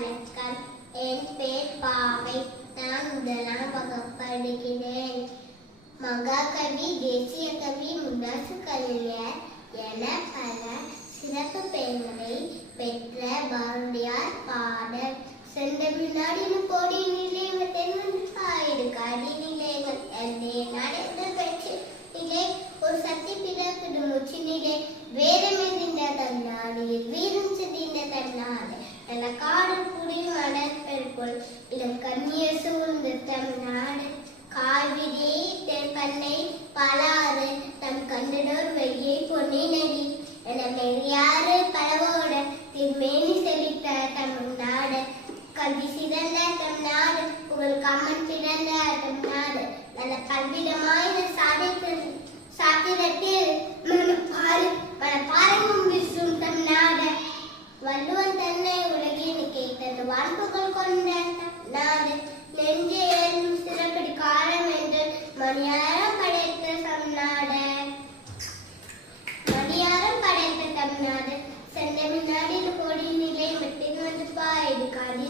வணக்கம். என் பேர் பாவை. நான் முதலாம் வகுப்படுகிறேன். மகாகவி, தேசிய கவி, முண்டாசு கலைஞர் என பல சிறப்பு பெயர்களை பெற்ற பாரதியார் பாடல். செந்தமிழ்நாடின் கோடி நிலையங்கள் தென்வந்து காயிடு காடி நிலையங்கள் எல்லே நடந்த பெற்று நிலை ஒரு சக்தி பிறக்குது முச்சி நிலை வேதமே திண்ட தன்னாடு வீரம் செதிந்த தன்னாடு நல்ல காடு குடி மலர் பெருக்குள் இளம் கண்ணிய சூழ்ந்து தமிழ்நாடு காவிரி தென்பண்ணை பாலாறு தம் கண்டனோர் வெய்யை பொன்னி நதி என மெரியாறு பலவோட திருமேனி செழித்த தமிழ்நாடு கல்வி சிறந்த தமிழ்நாடு புகழ் கம்மன் பிறந்த தமிழ்நாடு நல்ல பல்விதமான சாத்திரத்தில் மனப்பாறையும் வீசும் தமிழ்நாடு வள்ளுவன் தன்னை உலகின் கேட்டது வான்புகள் கொண்ட நாடு நெஞ்சே சிறப்படி காலம் என்று மணியாரம் படைத்த தமிழ்நாடு செந்தமிழ்நாடின் கோடி நிலை மட்டும் வந்து பாயிடு காடி